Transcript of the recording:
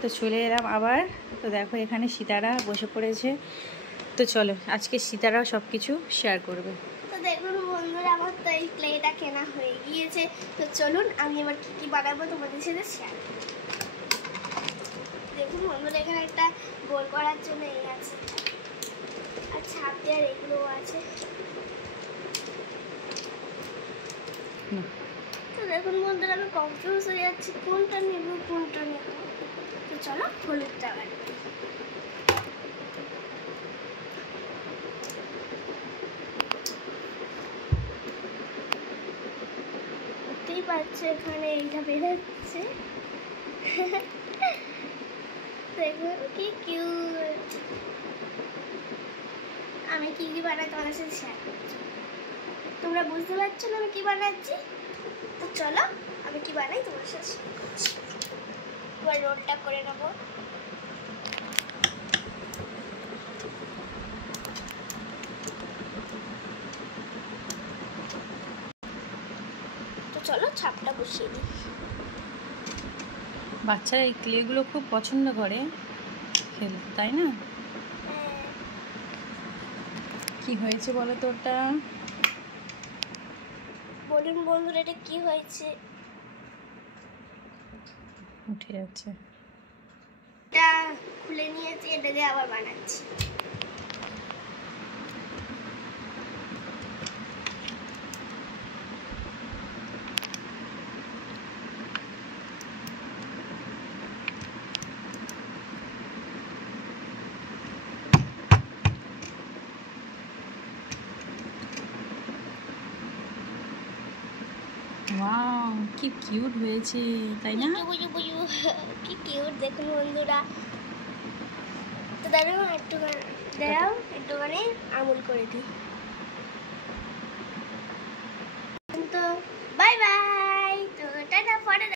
তো চলে এলাম আবার। তো দেখো এখানে সীতারা বসে পড়েছে। তো চলো আজকে সীতারাও সব কিছু শেয়ার করবে। তো দেখুন বন্ধুরা, আমার তো এই ক্লেটা কেনা হয়ে গিয়েছে। তো চলুন আমি এবার কী কী বানাবো তোমাদের সাথে শেয়ার। দেখুন বন্ধুরা, এখানে একটা গোল করার জন্য এই আছে, আর ছাপ দেওয়ার এগুলোও আছে। তো দেখুন বন্ধুরা, আমি কনফিউজ হয়ে যাচ্ছি কোনটা নেব কোনটা নেব। তো চলো হলুদটা বানাই। দেখতেই পাচ্ছ এখানে এইটা বেরোচ্ছে। দেখুন কি কিউট। আমি কি কি বানাই তোমাদের সাথে শেয়ার করছি। তোমরা বুঝতে পারছো না আমি কি বানাচ্ছি? তো চলো আমি কি বানাই তোমার সাথে শেয়ার করছি। এবার রোলটা করে নেবো। তো চলো ছাপটা বসিয়ে দিই। বাচ্চারা এই ক্লেগুলো খুব পছন্দ করে খেলতে, তাই না? কি হয়েছে বলো তো ওটা? বলুন বন্ধুরা, এটা কি হয়েছে? উঠে যাচ্ছে। এটা খুলে নিয়েছি, এটা দিয়ে আবার বানাচ্ছি। ওয়াও, কি কিউট হয়েছে, তাই না? কি কিউট দেখুন বন্ধুরা। তো দাঁড়াও একটুখানি আমুল করে দিই।